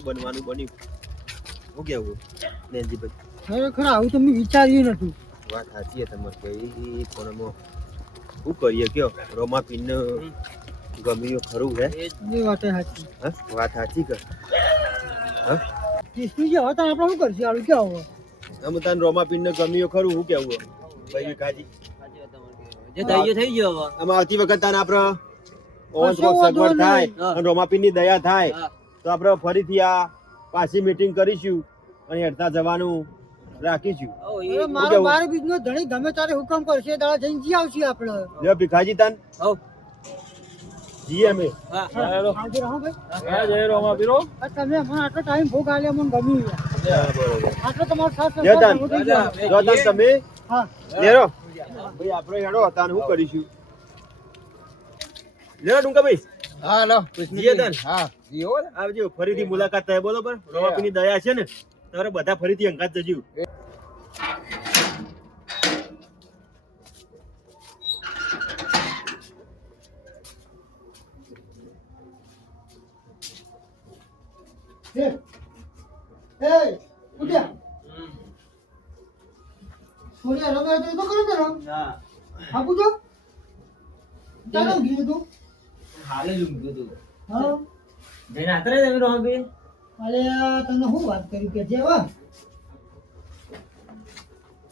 ના બનવાનું બન્યું. હું કેવું નેનજીભાઈ? ખરેખર આવું તમે વિચાર્યું નતું. વાત સાચી છે તમારી ભાઈ, પણ શું કરીએ કયો? રોમા પીન ગમ્યું ખરું હે? એ વાત સાચી. હા વાત સાચી કર. હા વિષ્ણુજી હવે તો આપણે શું કરશું? આવું ક્યાં હવે? અમે તને રોમા પીન ગમ્યું ખરું? શું કેવું ભાઈ કાજી? જે થઈ ગયો થઈ ગયો હવે. આમાં આવતી વખત તને આપણે ઓન કશો વાંધો સગવડ થાય નહીં. અને રોમાપીન ની દયા થાય હા. તો આપણે ફરીથી આ પાછી મીટિંગ કરીશું અને હેડતા જવાનું રાખીશું. અરે મારો બાર બીજનો ધણી ગમે ત્યારે હુકમ કરશે દાડા જઈને જી આવશે આપણે. લ્યો ભીખાજી તન હઉ. જી અમે હા. હાજર રહો ભાઈ. હા જય રોમા પીરો. આ તમે મને આટલો ટાઈમ ભોગ આલ્યો મને ગમ્યું. બરોબર. આટલો તમારો સાથ લ્યો સહકાર તન વધી ગયો. જો તન તમે હા લેરો ભાઈ આપણે હેડો હતા શું કરીશું? લેરો ડુંકાભાઈ હા લો જીએ તન હા જીઓ ને. આવજો ફરીથી મુલાકાત થાય બરોબર. રોમાપીની દયા છે ને તારે બધા ફરીથી અંગાત જજો. એ ઉઠ્યા. સોનિયા રમે તો કરો ને રમ. હા. આપું છો? ચાલો ગયું તું. હાલે જ ઊંઘ્યો તું. હા જઈને આતરે તમે રોહનભાઈ. અરે તને શું વાત કરી કે જેવા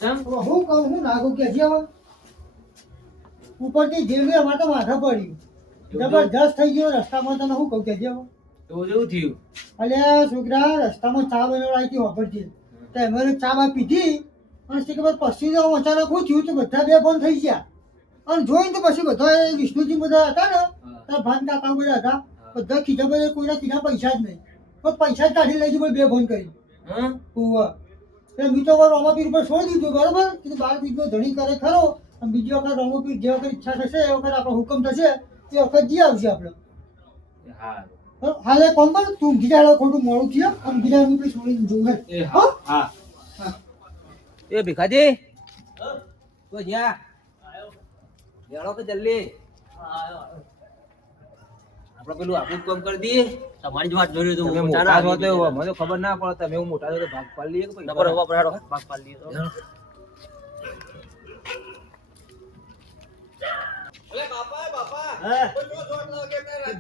ચમ? હું કહું હું નાખું કે જેવા ઉપરથી જેવી માટે માથા પડ્યું જબરજસ્ત થઈ ગયો રસ્તામાં. તને શું કહું કે જેવા તો જેવું થયું. અલે છોકરા રસ્તામાં ચા બનાવડાવી હતી વાપરતી તો એમાં ચા બા પીધી અને તે ખબર પછી તો અચાનક શું થયું તો બધા બે બંધ થઈ ગયા અને જોઈને તો પછી બધા વિષ્ણુજી બધા હતા ને ત્યાં ભાન કાકા બધા હતા બધા કીધા બધા કોઈના કીધા પૈસા જ નહીં પણ પૈસા જ કાઢી લઈ ગયું બે ફોન કરી. હા. હોવા એટલે મેં તો રોમાપીર ઉપર છોડી દીધું બરોબર કીધું બાર બીજનો ધણી કરે ખરો અને બીજી વખત રોમાપીર જે વખત ઈચ્છા થશે એ વખત આપણો હુકમ થશે એ વખત જી આવશે આપણે. હા. હાલે કોમ કર તું ગીરાડો ખોટું મોડું થયું આમ ગીરા હું કઈ છોડી દીધું હે. એ હા. હા. એ ભીખાજી. તો જ્યાં લેણો કે જલ્દી. આપણે પેલું આપણું કામ કરી દઈએ. તમારી જ વાત જોઈ તો તમે મોટા મોટા ના છો તો મને તો ખબર ના પડે. તમે હું મોટા છો તો ભાગ પાડી લઈએ કે પછી નંબર હોવા પડે ભાગ પાડી લઈએ તો. હા.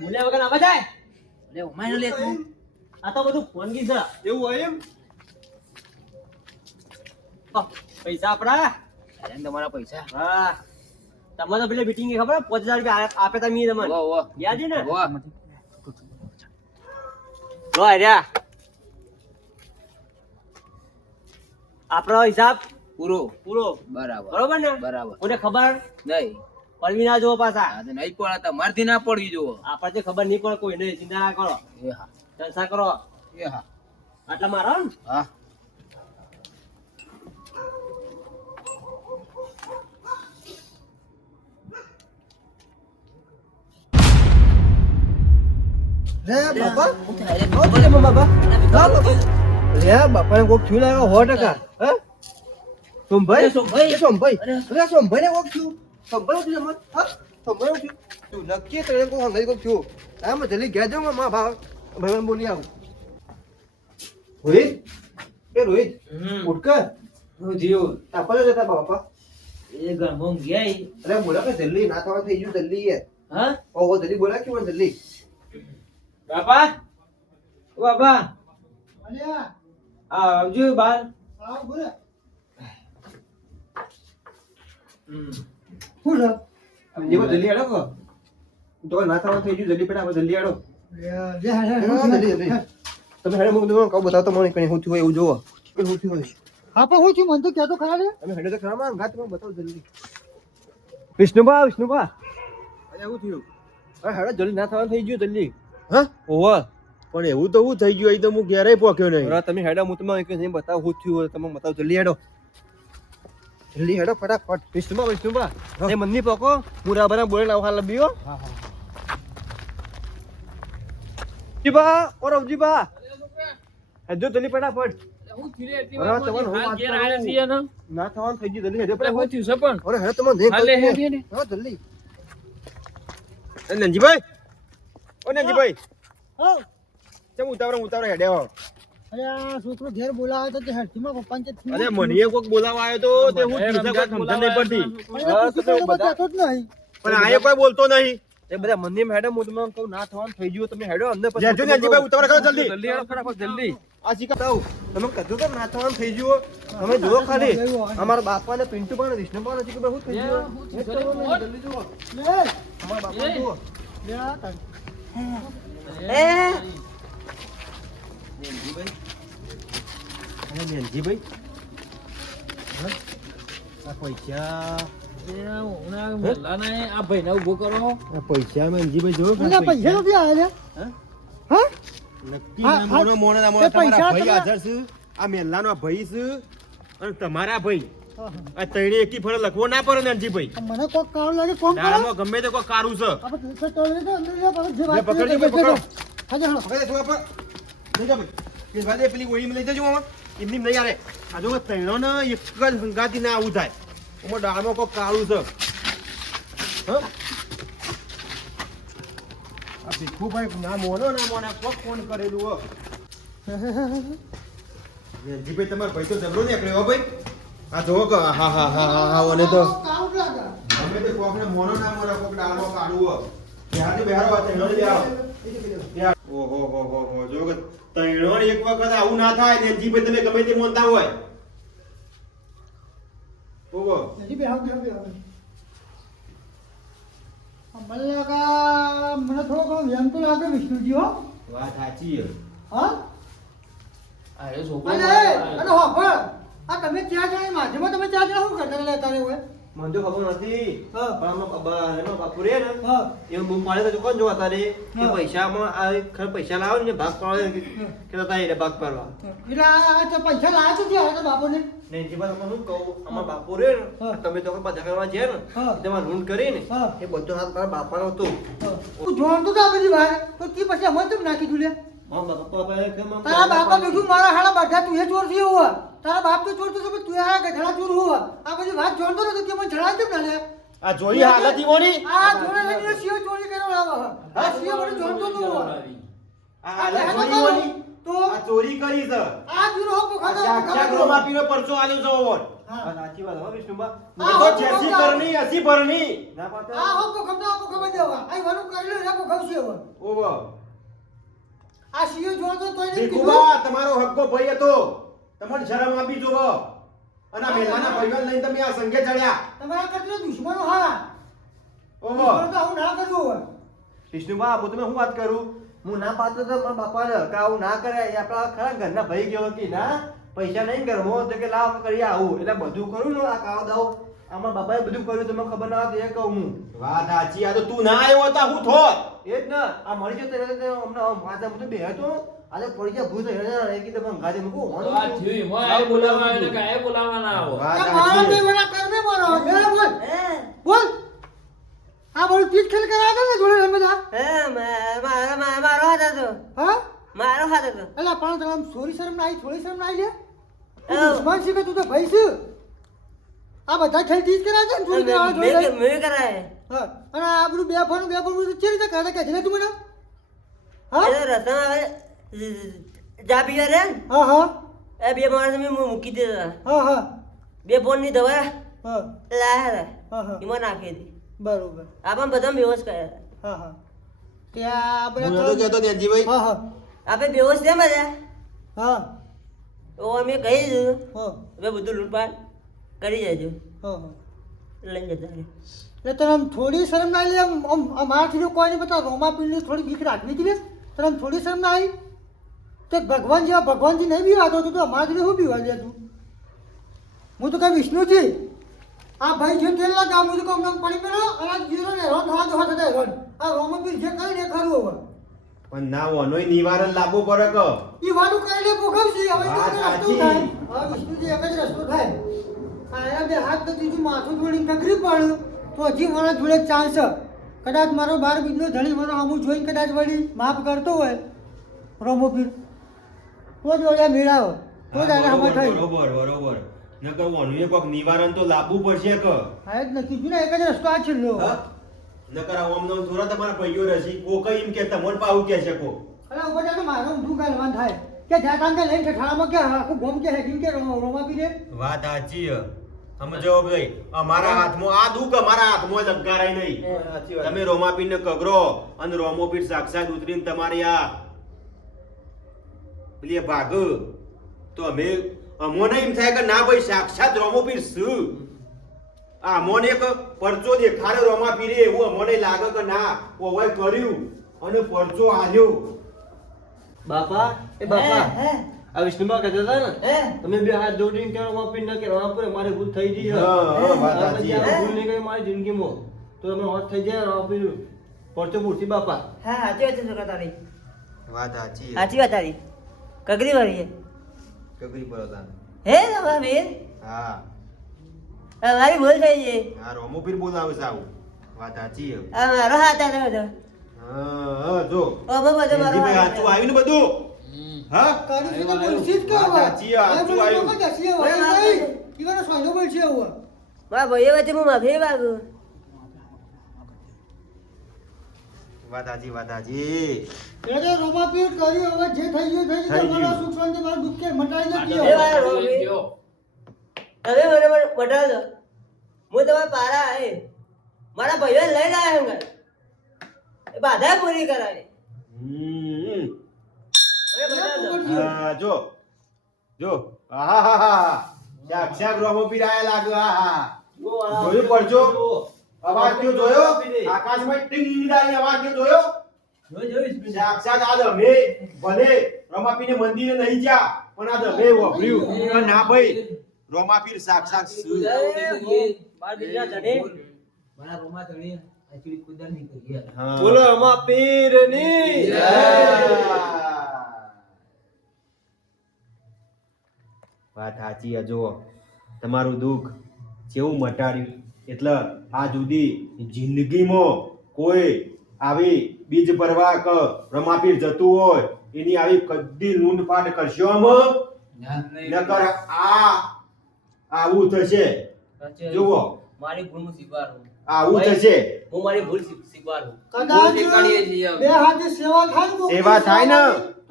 ભૂલ્યા વગર આવા જાય. લે ઉમાઈ નો લે તું. આ તો બધું ફોન કી છે. એવું હોય એમ? પૈસા આપડા. એમ તમારા પૈસા. હા. તમારે તો પેલી મીટિંગ ખબર 5000 રૂપિયા આપે તમે તમને. વાહ વાહ યાદ છે ને? વાહ. લો આર્યા. આપણો હિસાબ પૂરો પૂરો. બરાબર બરોબર ને? બરાબર. કોને ખબર નહીં પડવી ના જોવો પાછા. આ તો નહીં પડે તમારથી ના પડવી જુઓ. આપણને ખબર નહીં પડે કોઈ નહીં. ચિંતા ના કરો. એ હા જલસા કરો. એ હા આટલા મારો ને? હા. રે બાપા બાબા. રે બાપા કોક થયું લાગે 100%. હે સોમભાઈ સોમભાઈ. સોમભાઈ રે સોમભાઈ ને કોક થયું. સોમભાઈ થયું મત હા સોમભાઈ થયું તું નક્કી તને કોક હંગાઈ કોક થયું. આમ જલ્દી ગયા જાવ માં ભાવ ભાઈ બોલી આવું. રોહિત એ રોહિત ઉઠકર હું જીવ. તાપા જતા બાપા. એ ગરમો ગયા. અરે બોલા કે જલ્દી ના થવા થઈ ગયું જલ્દી યાર. હા? ઓહો જલ્દી બોલા કે જલ્દી. બાપા. ઓ બાપા. અલ્યા આવજો બાર. આવ બોલા હમ. શું છે? જેવો જલ્દી હેડો કો. તો ના થવા થઈ ગયું જલ્દી પેલા જલ્દી હેડો. જલ્દી જલ્દી તમે હેડો હું તમને કહું બતાવો તો મને કઈ શું થયું એવું જોવો. શું થયું હા પણ હું છું મને તો કહેતો ખરા રે. તમે હેડો તો ખરા માં ઘાત માં બતાવો જલ્દી. વિષ્ણુભા વિષ્ણુભા અરે એવું થયું. હા હેડો જલ્દી ના થવાનું થઈ ગયું જલ્દી. હા ઓવા પણ એવું તો હું થઈ ગયું અહીં તો હું ઘેરે પહોંચ્યો નહીં. બરાબર તમે હેડો હું તમને કઈ બતાવો શું થયું હોય તમે બતાવો જલ્દી હેડો. જલ્દી હેડો ફટાફટ. વિષ્ણુભા એ મંદી પોકો મુરા બના બોલે ના હાલ બીઓ. હા હા જીબા ઓર જીબા હેડો જલ્દી ફટાફટ. હું થીરે એટલી અરે, વાર તમારે હાલ હું ઘેર વાત આયા કરું. છીએ ને. ના થવાનું થઈ ગયું જલ્દી હેડો આપણે હું થયું છે પણ અરે હેડો તમે દેખ હાલે હેડે ને. હા જલ્દી. એ નંજીભાઈ ઓ નંજીભાઈ હા ચમ ઉતાવળ હેડ્યો. અરે આ છોકરો ઘેર બોલાવે તો તે હરતીમાં પપ્પાને કે થયું. અરે મને કોક બોલાવા આવ્યો તો તે હું કીધા કોઈ સમજણ નહીં પડતી. અરે તું તો બધા કહેતો જ નહીં. પણ આયે કોઈ બોલતો નહીં. એ બધા મંદિર હેડો હું તમને કહું ના થવાનું થઈ ગયું તમે હેડો અંદર પછી જજો ને અંજીભાઈ ઉતાવળ કરો જલ્દી. જલ્દી હેડો ફટાફટ જલ્દી આ શીખા કહું તમે કીધું તો ના થવાનું થઈ ગયું તમે જુઓ ખાલી અમારા બાપા ને પિન્ટુ પણ વિષ્ણુ પણ હજી કે શું થઈ ગયું જલ્દી જુઓ લે અમારા બાપા જુઓ લે આ તાર. મેલજીભાઈ આ પૈસા આ ભાઈ ને ઉભો કરો આ પૈસા મેલજીભાઈ જો મને પૈસા નથી આવ્યા લે. હા નક્કી હા, ના હા. મોનો મોનો ના તે મોનો તમારા પૈસા ભાઈ તમે- હાજર છે. આ મેલ્લાનો ભાઈ છે અને તમારા ભાઈ હા, હા. આ ત્રણે એકી ફળ લખવો ના પડે ને અંજીભાઈ. મને કોક કાળ લાગે કોણ કરે દાડામાં ગમે તે કોઈ કારું છે. આપણે પૈસા તોડી દે અંદર લે પાછું જે લે, વાત પકડજો, કરી તે પકડો. હાજે હાલો. પકડે તું આપણ. લઈ જા ભાઈ. એ ભાઈ પેલી ઓળીમાં લઈ જજો આમાં. એમની નહીં યારે. આ જો ત્રણો ને એક જ હંગાતી ના આવું થાય. એમાં દાળમાં કોઈ કાળું છે. હા? આ ભીખુભાઈ ના મોનો કોક ફોન કરેલું હો. વેલજીભાઈ તમારો ભાઈ તો જબરો નીકળ્યો હો ભાઈ. આ જોવો કે હા હા હા હા હા ઓને તો કાળ લાગે. અમે તો કોકને મોનો ના મોનો કોક દાળમાં કાઢું હો. ત્યાંથી બેહારો આ ત્રણો લઈ આવો. ઓહો હો હો હો જો કે ત્રણો એક વખત આવું ના થાય વેલજીભાઈ તમે ગમે તે મોનતા હોય. ઓહો હજી બેહાવ બેહાવ બેહાવ. મને લાગે મને થોડો ઘણો વ્યંગ તો લાગે વિષ્ણુજી હો. વાત સાચી છે. હા આ એ છોકરો અને અને હોભળ આ તમે ત્યાં જાય માધ્યમમાં તમે ત્યાં જાય શું કરતા લેતા રે હોય. મને તો ખબર નથી હા. પણ આમાં એનો બાપુ રે ને હા એ બૂમ પાડે તો કોણ જોવા તારે કે હા. પૈસામાં આ ખરા પૈસા લાવો ને ભાગ પાડવા કે તારે એને ભાગ પાડવા એટલે આ તો પૈસા લાયા તો ત્યાં હતા બાપુને. ને જીવન હું શું કહું અમારા બાપુ રે ને હા. તમે તો બધા કરવા છે ને હા. તેમાં લૂંટ કરી ને હા. એ બધો હાથ મારા બાપાનો હતો તું જોણતો તો આ બધી વાત તો તી પછી અમે કેમ નાખી તું લે. મારા બાપા એ કે મારા તારા બાપા બધું મારા હાડા બધા તું એ ચોર છે હોવા. તારા બાપ તો ચોર તો છે પણ તું આ ગધેડા ચોર હોવા. આ બધી વાત જોણતો નથી કે મને જણાય કેમ ના લે. આ જોઈ હાલત ઈવોની. આ જોડે લઈને સીઓ ચોરી કરવા લાવો. આ સીઓ મને જોણતો ન હોવા. આ હાલત જોઈ ઈવોની. તો આ ચોરી કરી છે. આ જીરો હો આ સાક્ષા ગૃહમાફીનો પરચો આલ્યો છે ઓવર. આ સાચી વાત હો વિષ્ણુબા એ તો જેસી કરની હસી ભરની. ના પાતા આ હો પકડતા આ પકડ દેવા. આ વનું કરી લે આ પકડશે હવે. ઓવર. આ સીઓ જોણતો તોય નહીં કીધું. ભીખુબા તમારો હક્કો ભાઈ હતો. તમને શરમ આપી જોવો. અને આ મેલાના ભાઈઓને લઈને તમે આ સંઘે ચડ્યા. તમારા કરતા દુશ્મનો હા. ઓવર. દુશ્મનો તો આવું ના કરવું હોય. વિષ્ણુબા હું તમે શું વાત કરું હું ના પાડતો તો મારા બાપાને કે આવું ના કરે એ આપણા ખરા ઘરના ભાઈ ગયો કે ના પૈસા નહીં ઘરમાં તો કે લાવ કરી આવું એટલે બધું કરું ને આ કાવ દાવ આમાં બાપાએ બધું કર્યું તમને ખબર ના હતી એ કહું હું વાત સાચી. આ તો તું ના આવ્યો હતા હું થોત. એ જ ને આ મળી જતો એટલે અમને માથા બધું બે હતો આજે પડી ગયા ભૂત એ કીધું તમે ગાડી મૂકો તો આ થયું એમાં આ બોલાવા એટલે કાંઈ બોલાવાના આવો વાત આ મારો સાચી. દેવના કરમે મારો. બે બોલ. બોલ. આ બધું તીજ ખેલ કરાવે ને જોડે રમેલા. મારો હાથ હતો હા મારો હાથ હતો અલા પણ તને આમ સોરી શરમ ના આવી થોડી શરમ ના આવી લે. તું હા. દુશ્મન છે કે તું તો ભાઈ છે. આ બધા ખેલ તીજ કરાવે છે ને ચોરી કરાવે જોડે લઈ. મેં કરાય હા અને આ બધું બે ફોન બધું ચેરી રીતે કરે કે છે તું મને. હા એ રસ્તામાં આવે જા પીવા રે ને, હા હા એ બે માણસ મેં મૂકી દીધા હા હા બે ફોન ની દવા હા લાયા હા હા એમાં નાખી હતી બરોબર આપણે બધા બેહોશ કર્યા હા હા ત્યાં હું નતો બધા કહેતો નેનજીભાઈ. હા હા આપણે બેહોશ છે બધા હા તો અમે કહી દીધું હા હવે બધું લૂંટપાટ કરી જજો હા હા લઈ જતા રહે. એટલે તને આમ થોડી શરમ ના આવી આમ અમારાથી જો કોઈ નહીં બતા રોમા પીને થોડી બીક રાખવી હતી ને તને આમ થોડી શરમ ના આવી તો ભગવાનજી નહીં બીવાતો તો અમારાથી શું બીવા દે તું હું તો કઈ વિષ્ણુજી આ ભાઈ જે તેલ લાગા હું તો કહું અમને પડી પેલો અને આ જીરો ને રોન હવા દવા થતા રોન આ રોમા પીર જે કરીને એ ખરું હવે પણ ના ઓનોય નિવારણ લાવવું પડે કે. એ વાળું કરીને ભોગવશે હવે વાત તો રસ્તો સાચી. થાય હવે વિષ્ણુજી એક જ રસ્તો થાય આયા બે હાથ તો દીધું માથું જોડીને તકલીફ પડ્યું તો હજી મારા જોડે ચાન્સ છે. કદાચ મારો 12 બીજનો ધણી મારો આમું જોઈને કદાચ વળી માફ કરતો હોય રોમો પીર તો જ વળી આ મેળાવો તો જ આને હમણાં થઈ બરોબર. નકર ઓનોય કોક નિવારણ તો લાવવું પડશે કે. હા જ નથી જો ને એક જ રસ્તો આ છેલ્લો હા? નકર આ ઓમ નોમ થોડા તમારા ભાઈઓ રહેશે. કોક એમ કે તમને પાવું કે છે કો. અરે ઉપર જા તો મારો ઊંધું ગાલવાન થાય કે જ્યાં કામ કે લઈને ઠઠાણામાં કે આખું ગોમ કે હેડિંગ કે રોમા પી દે વાત સાચી છે. સમજો ભાઈ, અમારા હાથમાં આ દુઃખ અમારા હાથમાં જ અગગારાય નહીં. સાચી વાત. તમે રોમાપીરને કગરો અને રોમોપીર સાક્ષાત ઉતરીને તમારી આ પેલી ભાગ તો અમોને એમ થાય કે ના ભાઈ સાક્ષાત રોમોપીર શું આ અમોને એક પરચો દેખાડ્યો રોમાપીરે એવું અમોને લાગે કે ના ઓવાય કર્યું અને પરચો આલ્યો. બાપા એ બાપા હે આ વિષ્ણુબા કહેતા હતા ને હે તમે બે હાથ જોડીને કે રમાપીર ન કે રમાપીર મારે ભૂલ થઈ ગઈ છે. હા, હા, વાત આ સાચી. પછી આપણે ભૂલ નહીં કરી મારી જિંદગીમાં તો તમે વાત થઈ જાય રમાપીર પરચો પૂરતી બાપા. હા સાચી વાત છે છોકરા તારી વાત સાચી. સાચી વાત તારી કગરી વાળી કગરી બરોબર. હે બાબા વીર હા મારી ભૂલ થઈ ગઈ આ રોમોપીર બોલાવે છે આવું. વાત સાચી છે. આ મારો હાથ આ બધો હા જો બધો મારો ભાઈ હાથ સાચું આવ્યું ને બધું. હા કરી છે તો બોલશી જ કે વાત હવે સાચી, આ એ શું બધું આવ્યું? લોકો જશે હવે નહીં ઈવાનો સોનો બોલશે હવે મારા ભાઈએ વચ્ચે હું માફી માંગુ વાત સાચી, વાત સાચી. એટલે રોમાપીર કર્યું હવે જે થઈ ગયું થઈ થઈ ગયું તમારો ગયું. સુખ શાંતિ મારું દુઃખ કે મટાડી નાખી એ હવે. વાત રોમી. તમે મને બતાવો છો હું તમારા પારા એ મારા ભાઈઓ લઈને આવ્યા હું એ બાધા પૂરી કરાવી હમ. મને બતાવો છો. હા, જો આહાહાહા. સાક્ષાત રોમોપીર આયા લાગે. આહા. જોયું પડજો? અવાજ કયો જોયો? આકાશમાં ટીંગ દાઈ અવાજ કયો જોયો? સાક્ષાત આ દમે ભલે રોમાપીરને મંદિરે નહીં જા પણ આ દમે વભર્યું કે ના ભાઈ રોમાપીર સાક્ષાત શું? બાર બીજા ચડે હા. બોલો રમાપીરની જય. વાત સાચી છે. જુઓ તમારું દુઃખ કેવું મટાડ્યું. એટલે આ જુદી જિંદગીમાં કોઈ આવી બીજ પરવા કે રમાપીર જતું હોય એની આવી કદી લૂંટફાટ કરશો આમાં નકર આ આવું થશે. જુઓ મારી ભૂલ હું સ્વીકારું આવું થશે. હું મારી ભૂલ સ્વીકારું કદાચ ભૂલ સ્વીકારીએ છીએ અમે. બે હાથે સેવા થાય ને સેવા થાય ને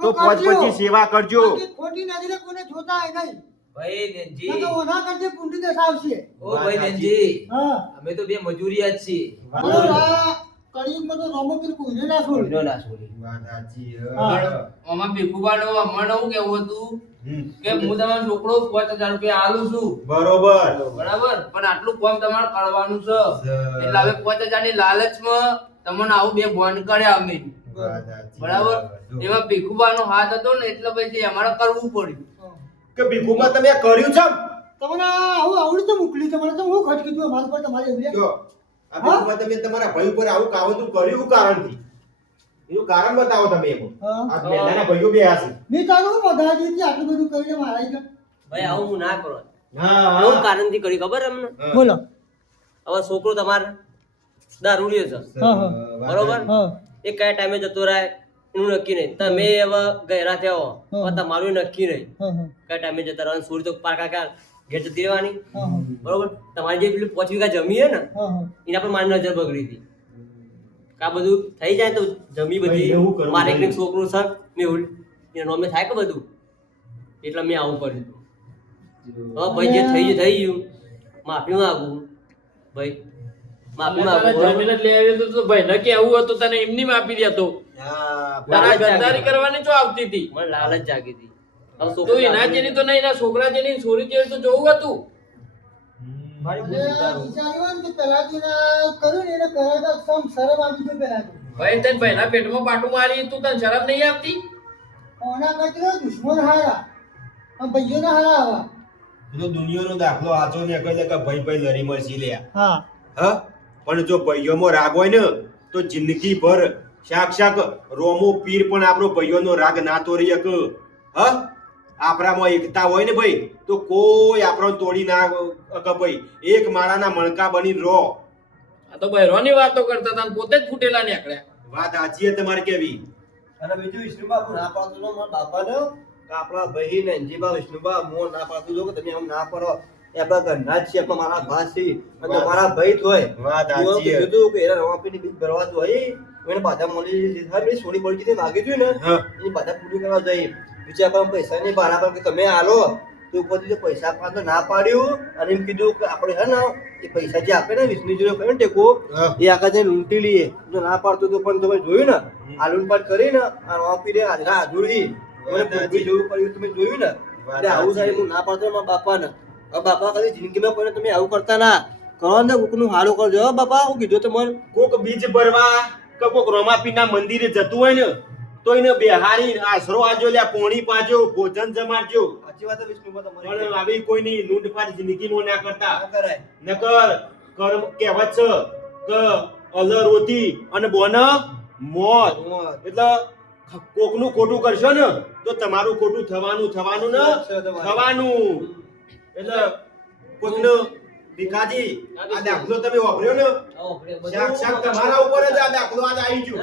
તો પોત કરજો. પછી સેવા કરજો. બાકી ખોટી નજરે કોઈને જોતા હોય નહીં ભાઈ દેનજી નકર ઓના કરજે પુંડી દશા આવશે ઓ ભાઈ દેનજી હા અમે તો બે મજૂરિયા જ છીએ બરોબર આ કળિયુગમાં તો રોમોપીર કોઈને ના છોડે કોઈનો ના છોડી. વાત સાચી. હા. આમાં ભીખુબાનો અમારે એવું કેવું હતું હમ. કે હું તમારો છોકરો 5000 રૂપિયા આલું છું બરોબર. બરાબર પણ આટલું કામ તમારે કરવાનું છે એટલે હવે 5000 ની લાલચમાં તમને આવું બે બોન્ડ કર્યા અમે વાત સાચી. બરાબર એમાં ભીખુબાનો હાથ હતો ને એટલે પછી અમારે કરવું પડ્યું કે ભીખુમાં તમે કર્યું છે? તમને આવું આવડું તો મોકલી તમને તો હું ખર્ચ કીધું મારા પર તમારે એવું લે. જો આ ભીખુમાં તમે તમારા ભાઈ ઉપર આવું કાવતરું કર્યું શું કારણથી? એનું કારણ બતાવો તમે એમ. હા. આ પહેલાના ભાઈઓ બે હશે. મેં તારું બધાથી આટલું બધું કરીને મારા ઈ ભાઈ આવું હું ના કરો હા આવું કારણથી કર્યું ખબર અમને હા. બોલો હવે છોકરો તમારે દારૂડિયો છે હા, હા. બરોબર હા એ કયા ટાઈમે જતો રહે એનું નક્કી નહીં તમે હવે ગયરા થયા હો હવે તમારું નક્કી નહીં હા હા કયા ટાઈમે જતા રહો સૂર્ય તો પાકા કા ઘેર જતી રહેવાની હા હા બરોબર તમારી જે પેલી 5 વીઘા જમી હે ને હા હા એના પર મારી નજર બગડી હતી આ બધું થઈ જાય તો જમી ભાઈ, બધી એવું કરવું મારે જોઈએ. એક છોકરો છે મેહુલ એના નામે થાય કે બધું એટલે મેં આવું કર્યું હવે ભાઈ જે થઈ ગયું થઈ ગયું માફી માંગુ ભાઈ માફી માંગુ જમીન જ લઈ આવ્યો તો ભાઈ ને કેવું હતું તને એમની માપી દેતો હા, તારા લાલચ ગદ્દારી જાગી. કરવાની જો આવતી હતી મને લાલચ જાગી હતી હવે તો છોકરો એના જેની તો નહીં એના છોકરા જેની છોરી જેવી તો જોવું હતું મારી ભૂલ અને સ્વીકારું. વિચાર્યું હોય ને કે પહેલાથી ના કર્યું ને એને કરાવતા સમ શરમ આવી ગઈ પહેલાથી. ભાઈ તને ભાઈના પેટમાં પાટું મારી તું તને શરમ નહીં આવતી ઓના કરતા દુશ્મન હારા આમ ભાઈઓ ના હારા આવા પેલો દુનિયાનો દાખલો આચો ને કહે કે ભાઈ ભાઈ લડી મળશી લે. હા હા પણ જો ભાઈઓમાં રાગ હોય ને તો જિંદગી ભર શાક રોમો પીર પણ આપણો ભાઈઓનો રાગ ના તોડી શકે. હા આપણામાં એકતા હોય ને ભાઈ તો કોઈ આપણો તોડી ના શકે ભાઈ. એક માળાના મણકા બની રહો. આ તો બહેરોની વાતો કરતા હતા ને પોતે જ ફૂટેલા નીકળ્યા વાત સાચી છે તમારે કેવી. અને બીજું વિષ્ણુબા હું ના પાડતો હતો મારા બાપાને કે આપણા ભાઈ ને અંજીબા વિષ્ણુબા હું ના પાડતો હતો કે તમે આમ ના પડો એ આપણા ઘરના જ છે આપણા મારા ભાઈ છે અને મારા ભાઈ જ હોય વાત હું એમ સાચી છે. કીધું કે એના રવાપીની બીજ ભરવા જોઈએ એને બાધા મળી હા મેં સોની પડી ગઈ માગી હતી ને હા. એ બાધા પૂરી કરવા જઈ બીજા પણ પૈસા નહીં બરાબર કે તમે આલો તો ઉપરથી જો પૈસા આપવા તો ના પાડ્યું અને એમ કીધું કે આપણે હે ને એ પૈસા જે આપે ને વિષ્ણુ જોડે કહ્યું ને ટેકો હા. એ આખા જઈને લૂંટી લઈએ જો ના પાડતું તો પણ તમે જોયું ને આ લૂંટપાટ કરીને આ વાપી હાજરા હાજુરી મને પૂરતી જોવું પડ્યું તમે જોયું ને એટલે આવું થાય હું ના પાડતો મારા બાપાને હવે બાપા કદી જિંદગીમાં કોઈને તમે આવું કરતા ના કરો ને કોકનું હારું કરજો હો બાપા હું કીધું તો મને કોક બીજ ભરવા કે કોક રોમાપીરના મંદિરે જતું હોય ને તો એને બેહારી આશરો આજો લ્યા પોણી પાજો ભોજન જમાડજો સાચી વાત છે વિષ્ણુભા તમારી પણ આવી કોઈની લૂંટફાટ જિંદગીમાં ના કરતા ના કરાય નકર કર્મ કહેવત છે કે અલરોથી અને બોન મોત એટલે કોકનું ખોટું કરશો ને તો તમારું ખોટું થવાનું ને થવાનું એટલે કોકનું ભીખાજી આ દાખલો તમે વાપર્યો ને સાક્ષાત તમારા ઉપર જ આ દાખલો આજ આવી ગયો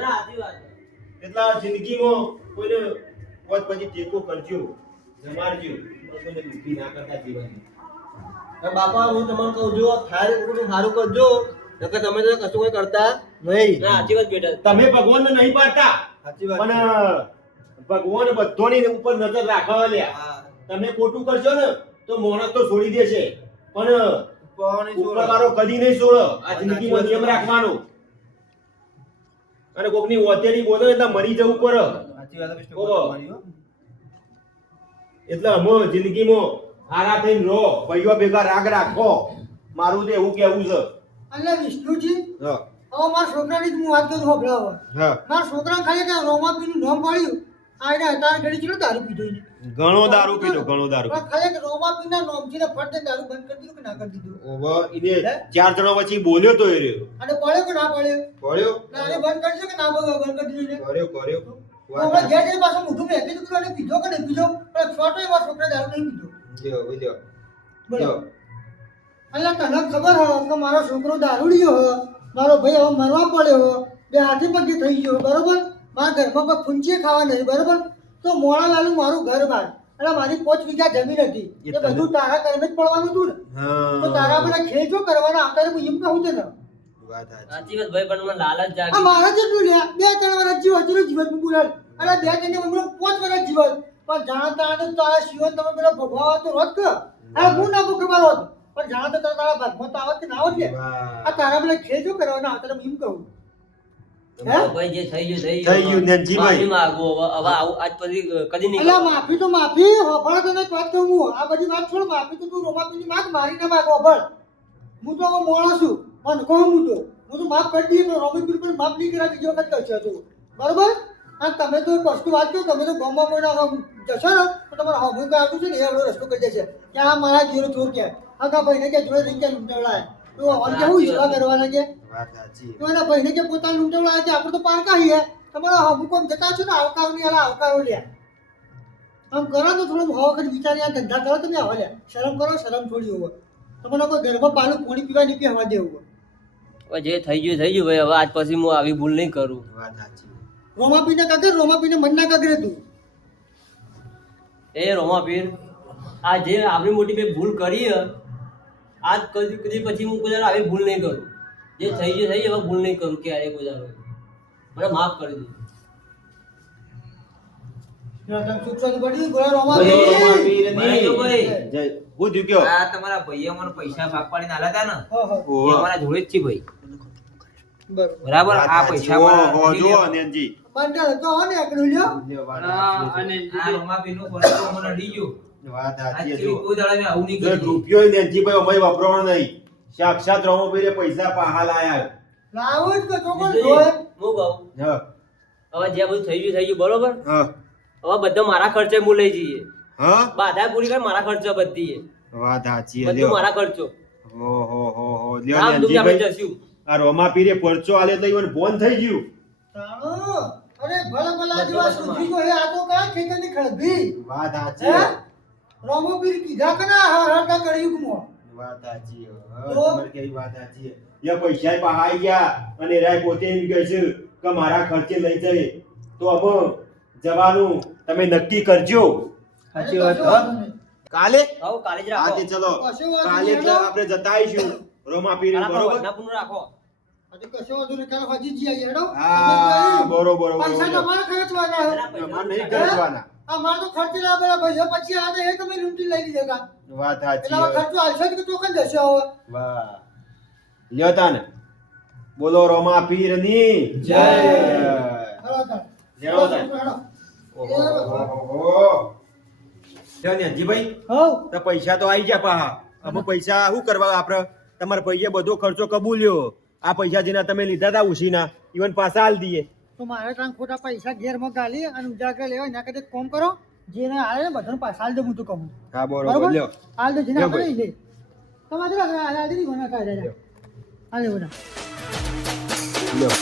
એટલે જિંદગીમાં કોઈને પોત પછી ટેકો કરજો જમાડજો કોઈને દુઃખી ના કરતા જીવનમાં હવે બાપા હું તમને કહું છું કોકનું હારું કરજો નકર તમે તો કશું કોઈ કરતા નહીં સાચી વાત બેટા તમે ભગવાનને નહીં પાડતા સાચી વાત પણ ભગવાન બધાની ઉપર નજર રાખવા લ્યા હા. તમે ખોટું કરશો ને તો માણસ તો છોડી દેશે પણ ઉપરવાળો કદી નહીં છોડે આ જિંદગીમાં નિયમ રાખવાનો અને કોકની ઓતેડી બોલો એટલે મરી જવું પડે સાચી વાત છે વિષ્ણુભા તમારી હો. એટલે અમે જિંદગીમાં હારા થઈને રહો ભાઈઓ ભેગા રાગ રાખો મારું તો એવું કેવું છે એટલે વિષ્ણુજી હા હવે મારા છોકરાની જ હું વાત કરું હોભળો હવે હા મારા છોકરા ખાલી કે રોમાપીનું નામ પાડ્યું આ એને અત્યારે ઘડી ચલો દારૂ પીધો એને. ઘણો દારૂ પીધો ઘણો દારૂ પણ ખાલી કે રોમાપીના નામથી ને ફટ દઈને દારૂ બંધ કરી દીધું કે ના કરી દીધું ઓવો ઈને ચાર જણા પછી બોલ્યો તો એ રહ્યો અને પડ્યો કે ના પડ્યો કર્યો ના આને બંધ કરજો કે ના બંધ કરી દીધું એને? કર્યો તો આપણે ઘેર જઈને પાછું મોઢું મેકી દીધું કે આને પીધો કે નહીં પીધો પણ છોટો એવા છોકરા દારૂ નહીં પીધો બોલો એટલે તને ખબર હો કે મારો છોકરો દારૂડિયો હો મારો ભાઈ હવે મરવા પડ્યો હો બે હાથી પગે થઈ ગયો બરોબર મારા ઘરમાં કોઈ ફૂંચીએ ખાવા નહીં બરોબર તો મોડા લાલુ મારું ઘર બાર એટલે મારી 5 વીઘા જમીન હતી એ બધું તારા કર્મે જ પડવાનું હતું ને તો તારા બધા ખેંચો કરવાના આવતા હું એમ કહું છે ને સાચી વાત ભાઈ પણ મને લાલચ આ જાગી મારા જેટલું લ્યા 2-3 વર્ષ જીવન બોલાલ અને 2 ઉંમર 5 વર્ષ જીવન પણ જાણતા તારા શિવન તમે પેલો ભગવા તો રોજ કે આ હું ના ભગવા રોજ પણ જાણતા તારા ભાગમાં તો આવત કે ના આવત લે આ તારા બધા ખેંચો કરવાના આવતા હું એમ કહું ભાઈ જે થઈ ગયું થઈ ગયું નેનજીભાઈ. માફી માંગુ હવે આવું આજ પછી કદી નહીં એટલે કરું. માફી તો માફી હોભળ તને એક વાત કહું હું આ બધી વાત છોડ માફી તો તું રોમાપીની માગ મારી ના માગ હોભળ હું તો હવે મોણો છું પણ કહું હું તો માફ કરી દઈએ પણ રોમાપી પર માફ નહીં કર્યા બીજી વખત કરશે તું બરોબર અને તમે તો એક વસ્તુ વાત કહો તમે તો ગામમાં કોઈને જશો ને તો તમારે હમું કે આવતું છે ને એ એવડો રસ્તો કરી દેશે કે આ મારા જીરો ચોર કે આ ભાઈને કે જોડે રહી ગયા લૂંટાવડાય તો હવે કેવું ઈશ્વર કરવાના કે તો એના ભાઈને કે પોતાનું લૂંટાવડાય કે આપણે તો પારકા હઈએ તમારા હમું કોમ જતા છો ને આવકારો નહીં આલા આવકારો લ્યા આમ કરો તો થોડું ભાવ વખત વિચારી આ ધંધા કરો તમે આવા લ્યા શરમ કરો શરમ છોડી હોવો તમને કોઈ ઘરમાં પાલું પાણી પીવા નહીં પીવા દેવું હવે જે થઈ ગયું ભાઈ હવે આજ પછી હું આવી ભૂલ નહીં કરું રોમાપીને કાગર રોમાપીને મન ના કાગરે તું એ રોમાપીર આ જે આપણી મોટી મેં ભૂલ કરી હે, આજ કદી કદી પછી હું કોઈ દાડો આવી ભૂલ નહીં કરું. જે થઈ ગયું થઈ ગયું, હવે ભૂલ નહીં કરું ક્યારે કોઈ દાડો. મને માફ કરી દે. ચૂપ ચાલુ પડી ગોળા રોમાપી મને જો ભાઈ જય હું થયું કયો આ તમારા ભાઈએ મને પૈસા ભાગ પાડીને આલ્યા હતા ને હા એ અમારા જોડે જ છે ભાઈ બરોબર બરાબર આ પૈસા મારા જો નેનજી બંડલ તો હો ને એકલું લ્યો અને આ રોમાપીરનો ખર્ચો મને અડી ગયો વાત આ સાચી જેવી કોઈ દાડા મેં આવું નહીં જો કર્યું રૂપિયો નેનજીભાઈ અમારી વાપરવાનો નહીં સાક્ષાત રોમોભાઈએ પૈસા પાહા લાયા લાવો જ કે ચોકન હું જોય કહું હા હવે જે બધું થઈ ગયું બરોબર. હા હવે બધા મારા ખર્ચે હું લઈ જઈએ. હા બાધા પૂરી કરી મારા ખર્ચો બધી વાત સાચી બધું મારા ખર્ચો. હો લ્યો આમ દુઃખ આપણે નેનજીભાઈ જશું. આ રોમાપીરે પરચો આલે તો ઈવન ફોન થઈ ગયું તાણો અરે ભલા ભલા જેવા સુધી કો હે આ તો કા ખેતરની ખળભી વાત હે સાચી રોમોપીર કીધા કે ના હર હર કા કર્યું કુમો વાત સાચી તો? તમારી કેવી વાત સાચી એ પૈસા પહાઈ ગયા અને રાય પોતે એમ કહે છે કે મારા ખર્ચે લઈ જાય તો હવે જવાનું તમે નક્કી કરજો સાચી વાત હો કાલે આવો કાલે જ રાખો. આજે ચલો કશું વાંધો કાલે નહીં, જ આપણે જતા આવીશું રોમાપીરે રાખો, બરોબર વચનાપુરનું રાખો. તો કશો વાંધો નહીં, કાલે હજી જઈએ હેડો. હા બરોબર પૈસા તમારે ખર્ચવાના હે. અમારે નહીં ખર્ચવાના. આ મારે તો ખર્ચી ના પેલા ભાઈઓ પછી આ તો એ તમે લૂંટી લઈ લીધા કા. વાત એટલે હવે સાચી ખર્ચો હાલશે કે ચોકન જશે હવે. વાહ લ્યો તાને બોલો રમા પીરની જય હેડો તાર. લ્યો તાને. હેડો. ઓહો લ્યો ને હજીભાઈ હઉ. તો પૈસા તો આવી ગયા પાહા અમે પૈસા શું કરવા આપણે તમારા ભાઈએ બધો ખર્ચો કબૂલ્યો આ પૈસા જેના તમે લીધા હતા ઉછીના ઈવન પાછા હાલ દઈએ તો મારે ત્યાં ખોટા પૈસા ઘેરમાં ગાલી અને ઉજાગર લેવા એના કરતા એક કામ કરો જેને આવે ને બધાને પાછા હાલ દે હું તો કહું હા બરોબર લ્યો હાલ દે જેને લ્યો આપણે ભાઈ. લઈ લે તમારે હાલ દે બના કાઢે હાલ દે બધા લ્યો